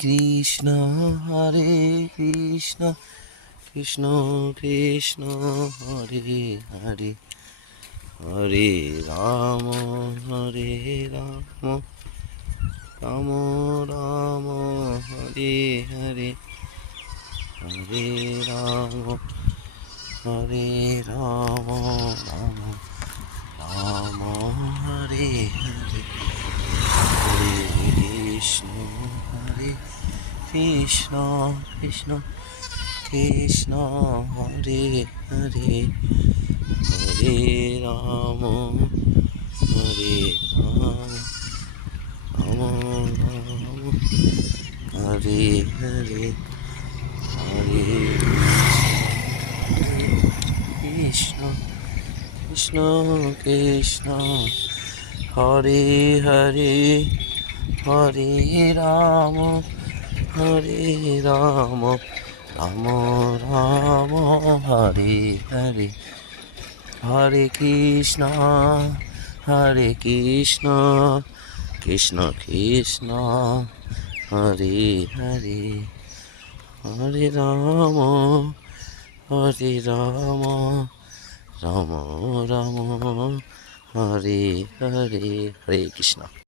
Krishna Hare Krishna Krishna Krishna Hare Hare Hare Ram Ram Ram Hare Hare Hare Ram Ram Ram Hare Hare Hare Krishna Krishna Krishna Krishna Hare Hare Hare Ram Ram Ram Hare Hare Hare Krishna Krishna Krishna Hare Hare Hare Ram Ram Ram Hare Hare Hare Krishna Krishna Krishna Hare Hare Hare Ram Ram Ram Hare Hare Hare Krishna.